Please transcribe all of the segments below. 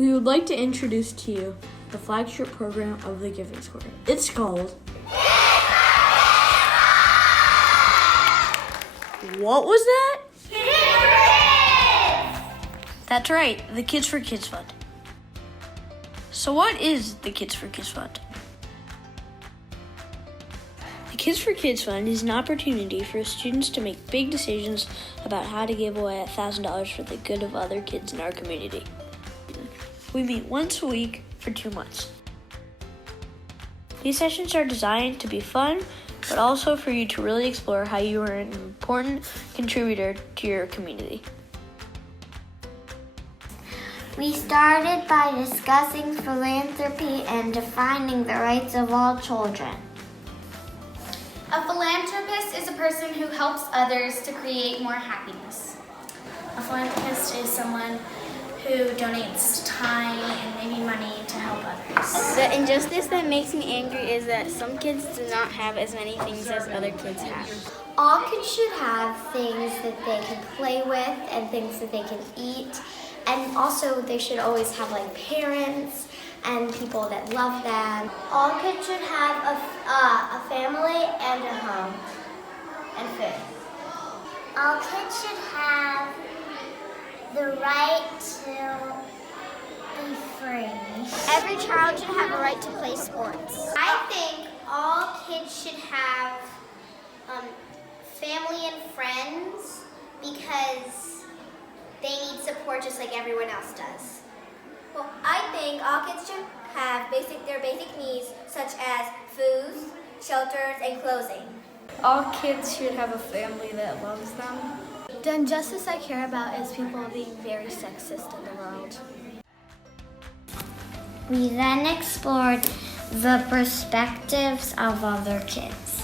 We would like to introduce to you the flagship program of the Giving Square. It's called... What was that? That's right, the Kids for Kids Fund. So what is the Kids for Kids Fund? The Kids for Kids Fund is an opportunity for students to make big decisions about how to give away $1,000 for the good of other kids in our community. We meet once a week for 2 months. These sessions are designed to be fun, but also for you to really explore how you are an important contributor to your community. We started by discussing philanthropy and defining the rights of all children. A philanthropist is a person who helps others to create more happiness. A philanthropist is someone who donates time and maybe money to help others. The injustice that makes me angry is that some kids do not have as many things as other kids have. All kids should have things that they can play with and things that they can eat. And also they should always have like parents and people that love them. All kids should have a family and a home and food. All kids should have the right to be free. Every child should have a right to play sports. I think all kids should have family and friends because they need support just like everyone else does. Well, I think all kids should have their basic needs such as food, shelters, and clothing. All kids should have a family that loves them. The injustice I care about is people being very sexist in the world. We then explored the perspectives of other kids.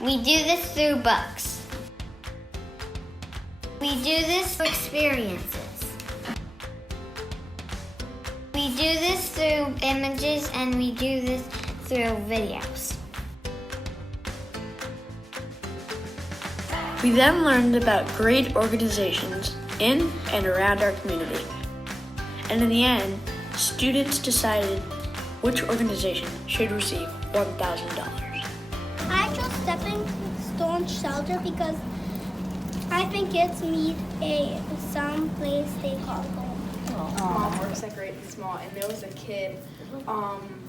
We do this through books. We do this through experiences. We do this through images, and we do this through videos. We then learned about great organizations in and around our community. And in the end, students decided which organization should receive $1,000. I chose Stepping Stone Shelter because I think kids need some place they call home. Mom works at Great and Small, and there was a kid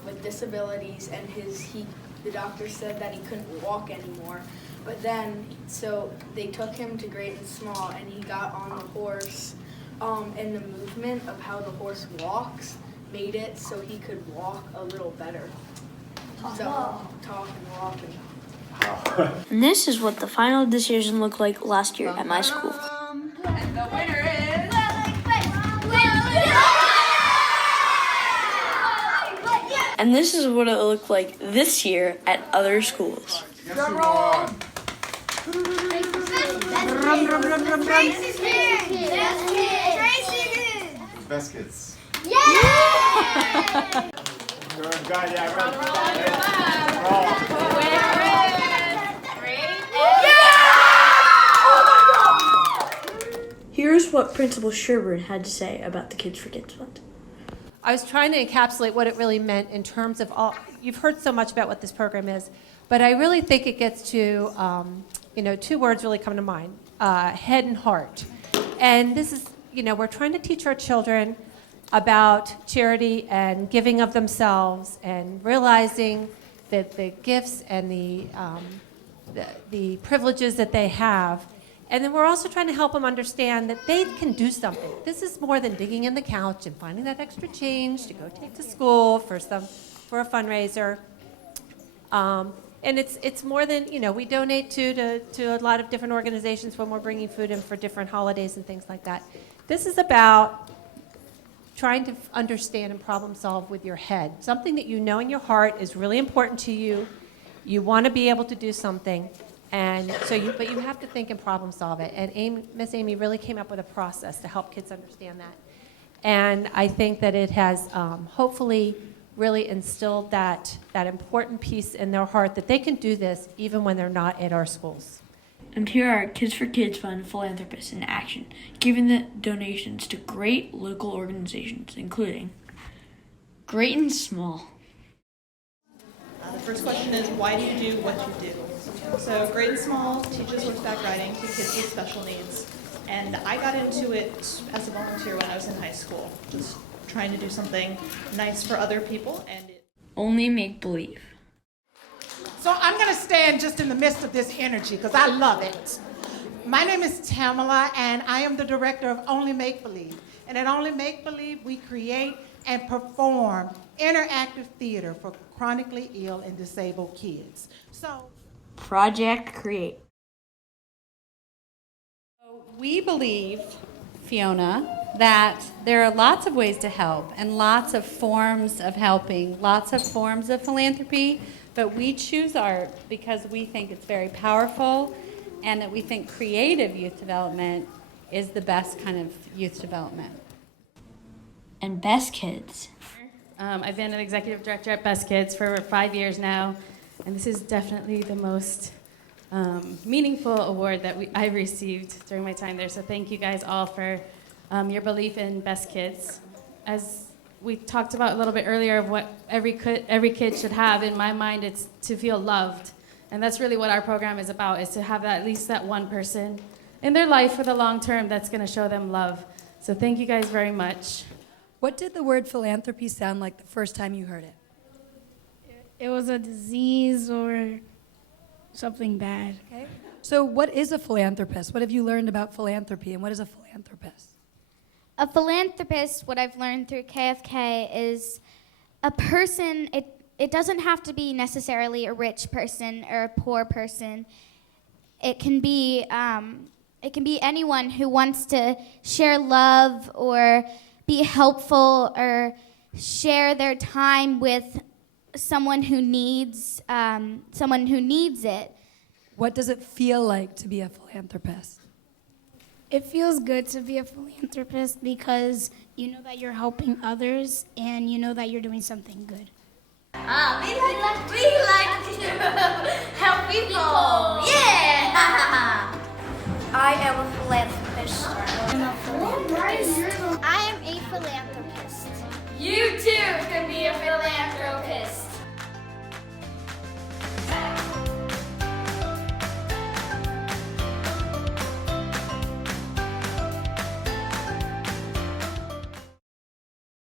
with disabilities, and the doctor said that he couldn't walk anymore. But then, so they took him to Great and Small, and he got on the horse, and the movement of how the horse walks made it so he could walk a little better. So talk and walk and. And this is what the final decision looked like last year at my school. And the winner is. And this is what it looked like this year at other schools. Drum roll. Best kids. Yay! Good guy, yeah, Here's what Principal Sherburne had to say about the Kids for Kids Fund. I was trying to encapsulate what it really meant in terms of all, you've heard so much about what this program is, but I really think it gets to, 2 words really come to mind, head and heart. And this is, we're trying to teach our children about charity and giving of themselves and realizing that the gifts and the privileges that they have. And then we're also trying to help them understand that they can do something. This is more than digging in the couch and finding that extra change to go take to school for a fundraiser. And it's more than, we donate to a lot of different organizations when we're bringing food in for different holidays and things like that. This is about trying to understand and problem solve with your head. Something that you know in your heart is really important to you. You want to be able to do something. And so but you have to think and problem solve it. And Miss Amy really came up with a process to help kids understand that. And I think that it has hopefully really instilled that important piece in their heart that they can do this even when they're not at our schools. And here are Kids for Kids Fund philanthropists in action, giving the donations to great local organizations, including Great and Small. The first question is, why do you do what you do? So Great and Small teaches horseback riding to kids with special needs. And I got into it as a volunteer when I was in high school, just trying to do something nice for other people. And Only Make Believe. So I'm going to stand just in the midst of this energy because I love it. My name is Tamala, and I am the director of Only Make Believe. And at Only Make Believe, we create and perform interactive theater for chronically ill and disabled kids. So, Project Create. We believe, Fiona, that there are lots of ways to help and lots of forms of helping, lots of forms of philanthropy, but we choose art because we think it's very powerful and that we think creative youth development is the best kind of youth development. And Best Kids. I've been an executive director at Best Kids for 5 years now, and this is definitely the most meaningful award that I've received during my time there. So thank you guys all for your belief in Best Kids. As we talked about a little bit earlier of what every kid should have, in my mind it's to feel loved. And that's really what our program is about, is to have at least that one person in their life for the long term that's going to show them love. So thank you guys very much. What did the word philanthropy sound like the first time you heard it? It was a disease or something bad. Okay. So what is a philanthropist? What have you learned about philanthropy, and what is a philanthropist? A philanthropist, what I've learned through KFK, is a person, it doesn't have to be necessarily a rich person or a poor person. It can be anyone who wants to share love or be helpful or share their time with someone who needs it. What does it feel like to be a philanthropist? It feels good to be a philanthropist because you know that you're helping others and you know that you're doing something good. We like to